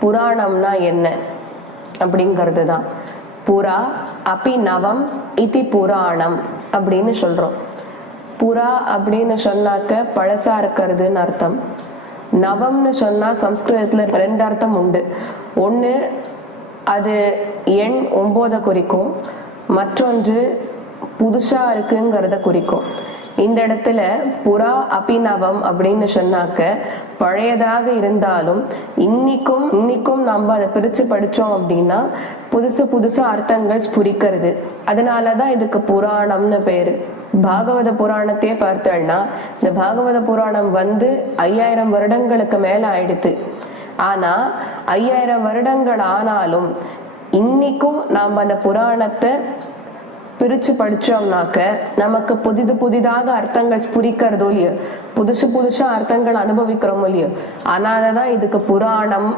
புராணம்னா என்ன அப்படிங்கிறது தான். புரா அபி நவம் இதி புராணம் அப்படின்னு சொல்றோம். புரா அப்படின்னு சொன்னாக்க பழசா இருக்கிறதுன்னு அர்த்தம். நவம்னு சொன்னா சம்ஸ்கிருதத்துல 2 அர்த்தம் உண்டு. ஒண்ணு அது எண் 9 குறிக்கும், மற்றொன்று புதுசா இருக்குங்கிறத குறிக்கும். இந்த இடத்துல புரா அபிநவம் அப்படின்னு சொன்னாக்க பழையதாக இருந்தாலும் இன்னைக்கும் நம்ம அதை பிரிச்சு படிச்சோம் அப்படின்னா புதுசா அர்த்தங்கள் ஸ்புரிக்கிறது. அதனாலதான் இதுக்கு புராணம்னு பேரு. பாகவத புராணத்தையே பார்த்தோம்னா இந்த பாகவத புராணம் 5000 வருடங்களுக்கு மேல ஆயிடுத்து. ஆனா 5000 வருடங்கள் ஆனாலும் இன்னைக்கும் நாம அந்த புராணத்தை பிரிச்சு படிச்சோம்னாக்க நமக்கு புதிதாக அர்த்தங்கள் ஸ்புரிக்கிறதோ இல்லையோ, புதுசா அர்த்தங்கள் அனுபவிக்கிறோமோ இல்லையோ, அதனாலதான் இதுக்கு புராணம்